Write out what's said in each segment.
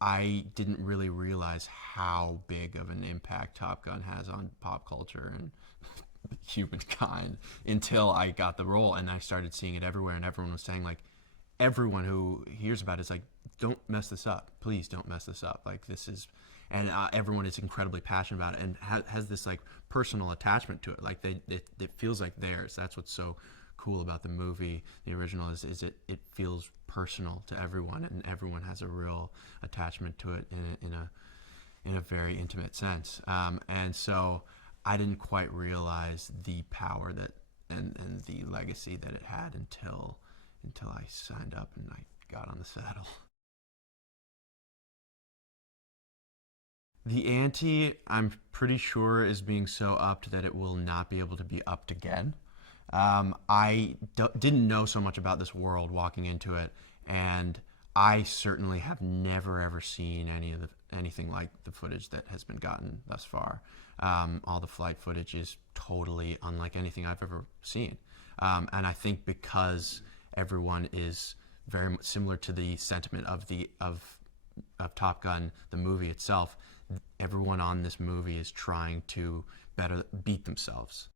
I didn't really realize how big of an impact Top Gun has on pop culture and humankind until I got the role and I started seeing it everywhere, and everyone was saying like, everyone who hears about it is like, don't mess this up, please don't mess this up. Like this is, and everyone is incredibly passionate about it and has this like personal attachment to it. Like it feels like theirs. That's what's so cool about the movie, the original, is it feels personal to everyone, and everyone has a real attachment to it in a very intimate sense. And so I didn't quite realize the power that and the legacy that it had until I signed up and I got on the saddle. The ante, I'm pretty sure, is being so upped that it will not be able to be upped again. Didn't know so much about this world walking into it, and I certainly have never ever seen anything like the footage that has been gotten thus far. All the flight footage is totally unlike anything I've ever seen, and I think because everyone is very much similar to the sentiment of Top Gun, the movie itself. Everyone on this movie is trying to better beat themselves.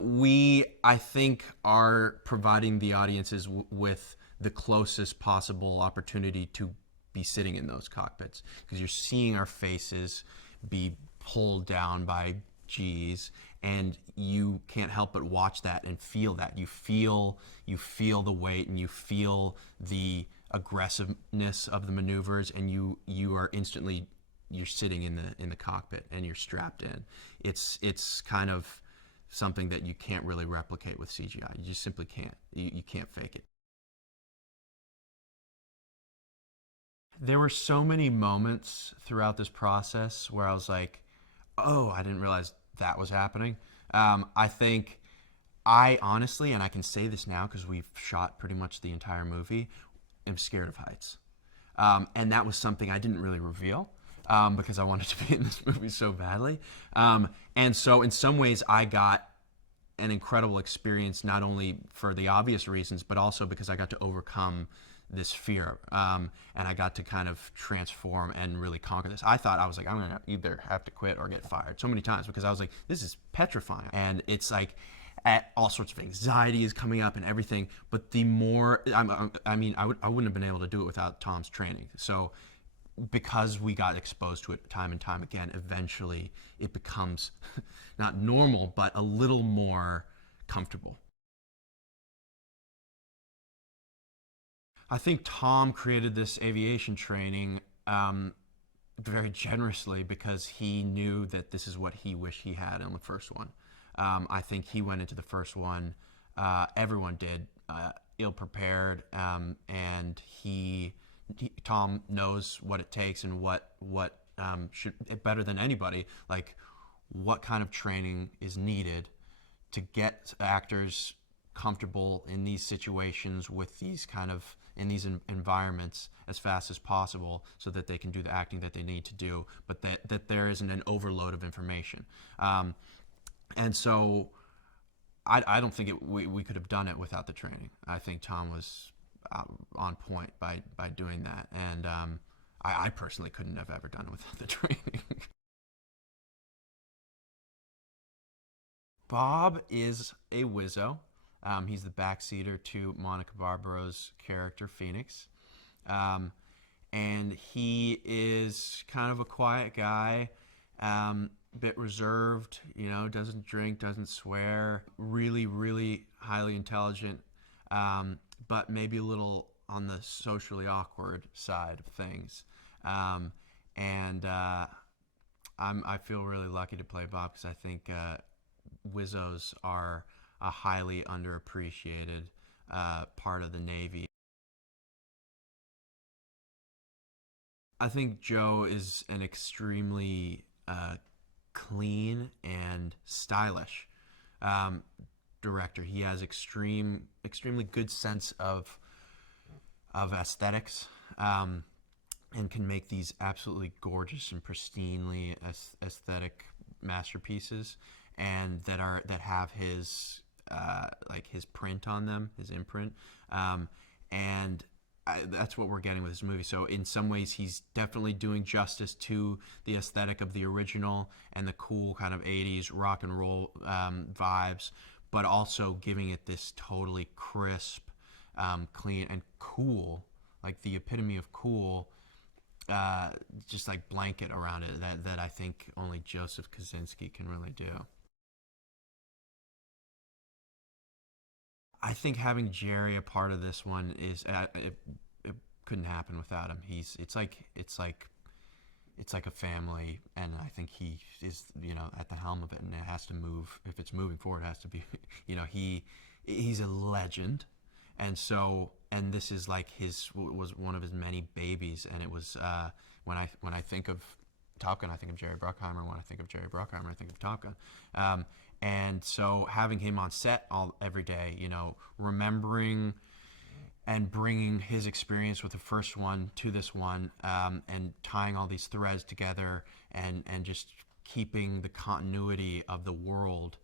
We, I think, are providing the audiences with the closest possible opportunity to be sitting in those cockpits, because you're seeing our faces be pulled down by G's, and you can't help but watch that and feel that. You feel the weight, and you feel the aggressiveness of the maneuvers, and you are instantly, you're sitting in the cockpit and you're strapped in. It's kind of something that you can't really replicate with CGI. You just simply can't. You can't fake it. There were so many moments throughout this process where I was like, oh, I didn't realize that was happening. I think I honestly, and I can say this now because we've shot pretty much the entire movie, am scared of heights. And that was something I didn't really reveal because I wanted to be in this movie so badly. And so, in some ways, I got an incredible experience, not only for the obvious reasons, but also because I got to overcome this fear. And I got to kind of transform and really conquer this. I thought, I was like, I'm going to either have to quit or get fired so many times, because I was like, this is petrifying. And it's like, all sorts of anxiety is coming up and everything. But the more, I mean, I wouldn't have been able to do it without Tom's training. So because we got exposed to it time and time again, eventually it becomes not normal, but a little more comfortable. I think Tom created this aviation training very generously because he knew that this is what he wished he had in the first one. I think he went into the first one, everyone did, ill prepared, and Tom knows what it takes and what should, better than anybody, like what kind of training is needed to get actors comfortable in these situations with these kind of in these environments as fast as possible, so that they can do the acting that they need to do, but that there isn't an overload of information. And so I don't think we could have done it without the training. I think Tom was on point by doing that, and I personally couldn't have ever done it without the training. Bob is a wizzo. He's the backseater to Monica Barbara's character, Phoenix. Um, and he is kind of a quiet guy, bit reserved, doesn't drink, doesn't swear, really, really highly intelligent, but maybe a little on the socially awkward side of things. Um, and I feel really lucky to play Bob, because I think Wizzos are a highly underappreciated part of the Navy. I think Joe is an extremely clean and stylish um, director. He has extremely good sense of aesthetics, and can make these absolutely gorgeous and pristinely aesthetic masterpieces, and that have his like his print on them, his imprint, and that's what we're getting with this movie. So in some ways, he's definitely doing justice to the aesthetic of the original and the cool kind of '80s rock and roll vibes, but also giving it this totally crisp, clean, and cool, like the epitome of cool, just like blanket around it that I think only Joseph Kosinski can really do. I think having Jerry a part of this one is it couldn't happen without him. He's it's like a family, and I think he is at the helm of it, and it has to move. If it's moving forward, it has to be he's a legend, and so and this is like his was one of his many babies, and it was when I think of Top Gun, I think of Jerry Bruckheimer. When I think of Jerry Bruckheimer, I think of Top Gun. And so having him on set every day, remembering and bringing his experience with the first one to this one, and tying all these threads together, and just keeping the continuity of the world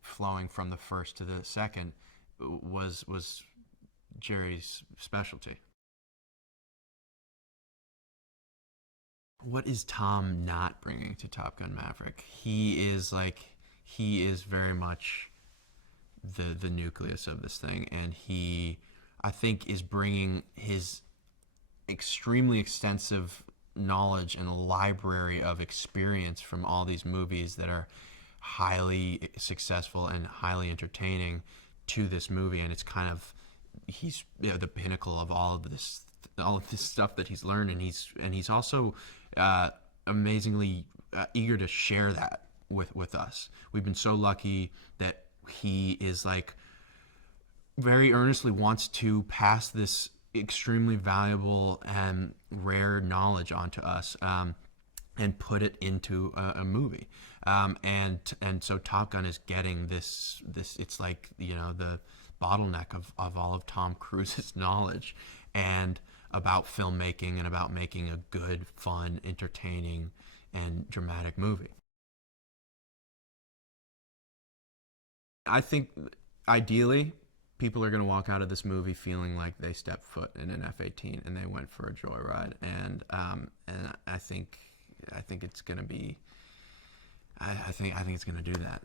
flowing from the first to the second was Jerry's specialty. What is Tom not bringing to Top Gun Maverick? He is very much the nucleus of this thing, and he I think is bringing his extremely extensive knowledge and library of experience from all these movies that are highly successful and highly entertaining to this movie, and it's kind of he's the pinnacle of all of this stuff that he's learned, and he's also amazingly eager to share that with us. We've been so lucky that he is like very earnestly wants to pass this extremely valuable and rare knowledge onto us, and put it into a movie. And so Top Gun is getting this. It's like the bottleneck of all of Tom Cruise's knowledge and about filmmaking and about making a good, fun, entertaining, and dramatic movie. I think ideally people are going to walk out of this movie feeling like they stepped foot in an F-18 and they went for a joyride, and I think it's going to be I think it's going to do that.